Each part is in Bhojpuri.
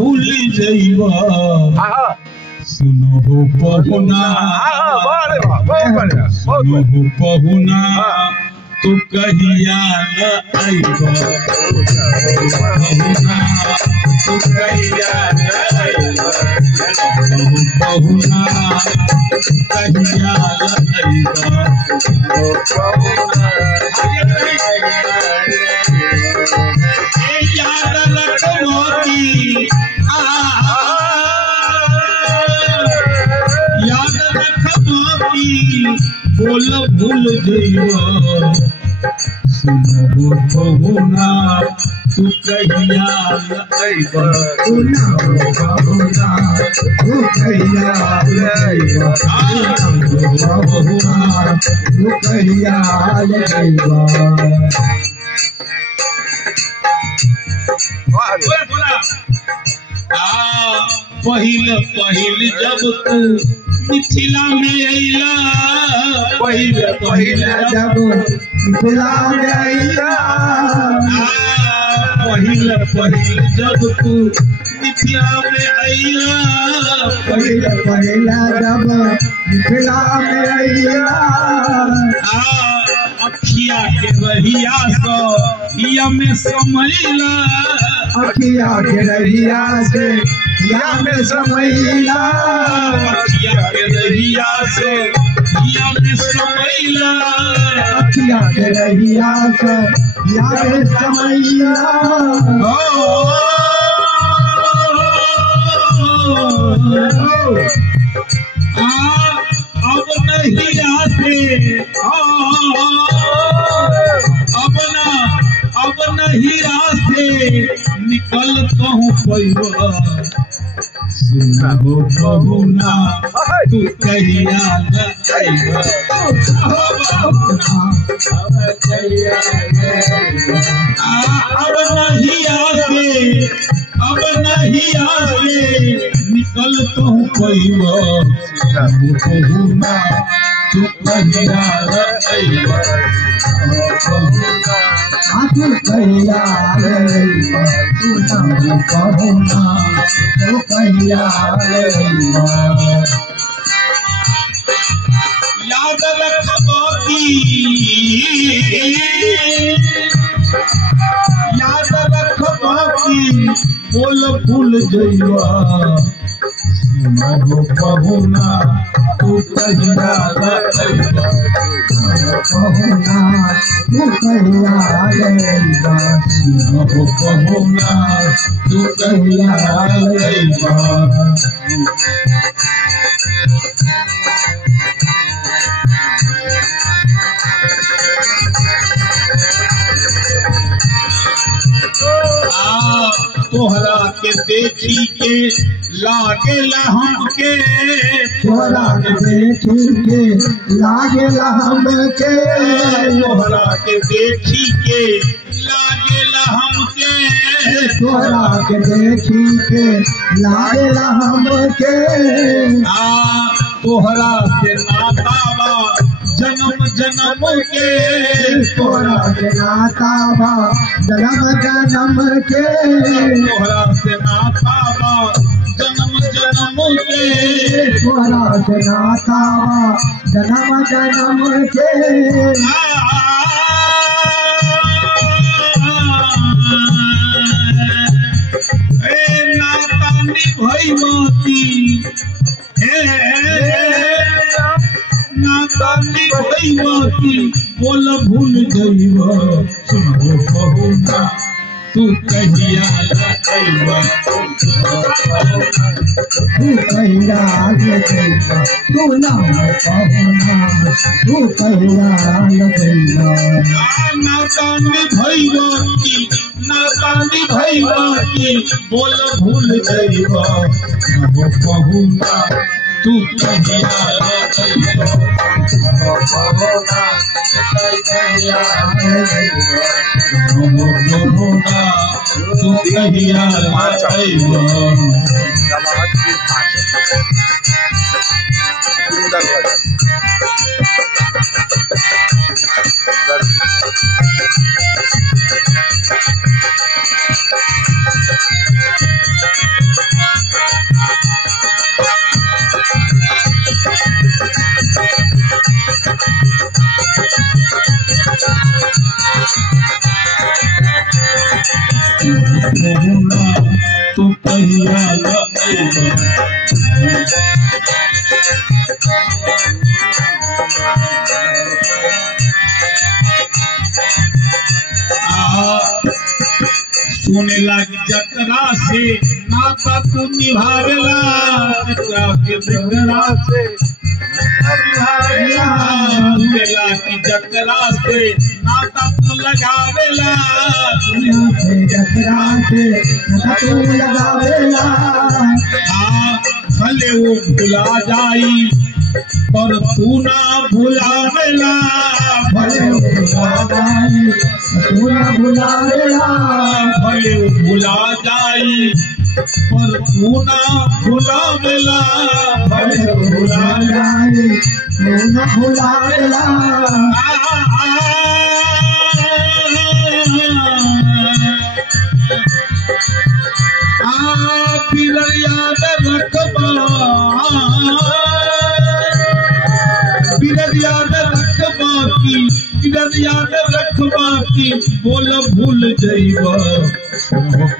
भूल जइबा सुनो हो पहुना सुनो हो पहुना तू कहिया न आइबा पहुना तू कहिया न आइबा पहुना कहिया न आइबा याद रखबो की याद रखबो की बोल भूल जइबा सुनो पहुना तू कहिया न आइबा सुनो पहुना तू कहिया न आइबा पहुना तू कहिया न आइबा पहिल पहिल जब तू मिथिला में अइला पहिल पहिल जब मिथिला में अइला पहिल पहिल जब तू मिथिला में अइला पहिल पहिल जब मिथिला में अइला अखिया के रहिया सो हिया में समैला अखिया के रहिया से हिया में समैला अखिया के रहिया से हिया में समैला अखिया के रहिया से हिया में समैला अब नहीं आते अब नहीं आते निकल कहूँ पैबा सुनो पहुना तू कहिया न आइबा अब नहीं आते निकल कहूँ पैबा सुनो पहुना तू कहिया न आइबा तू कहिया न आइबा सुनो पहुना तू कहिया न आइबा याद रखबो की याद रखबो की बोल भूल जइबा सुनो पहुना तू कहिया न आइबा पहुना तू कहिया न आइबा सुनो पहुना तू कहिया न आइबा तोहरा के देखी के लागेला हमके तोहरा के देखी के लागेला हमके तोहरा के देखी के लागेला हमके तोहरा के देखी के लागेला हमके तोहरा से नाता बा जन्म जन्म के तोहरा से नाता बा जन्म जन्म के तोहरा से नाता बा जन्म जन्म के तोहरा से नाता बा जन्म जन्म के नाता निभैबती नाता निभैबती बोल भूल जइबा सुनो पहुना तू कहिया न आइबा तू कहिया न आइबा तू ना पहुना तू कहिया न आइबा नाता निभैबती बोल भूल जइबा सुनो पहुना तू कहिया न आइबा पहुना तू कहिया न आइबा पहुना तू कहिया न आइबा सुंदर भजन कहिया सुने लगी जकरा से नाता तू निभावेला, जकरा के जकरा से सुनेला की जकरा से नाता तू लगावेला, जकरा से नाता तू लगावेला। भले वो भुला जाई पर तू ना भुलावेला, भले वो भुला जाई तू ना भुलावेला। भले वो भुला जाई पर तू ना भुलावेला, भले वो भुला जाई तू ना भुलावेला। फिर याद रखबा, फिर याद रखबा की, फिर याद रखबा की बोल भूल जइबा,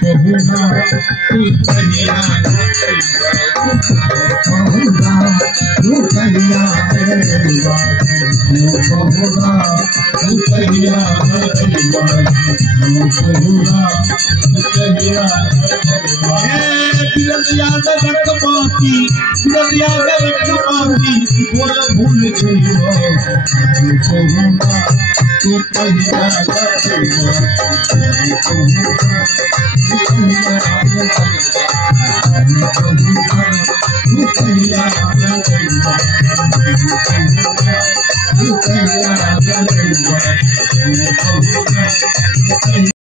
कहूँगा तू कहिया कहूँगा तू कहिया कहूँगा तू कहिया कहूँगा तू कहिया याद रखबा की, याद रखबा की बोल भूल जइबा, कहूँगा तू कहिया कहूँगा।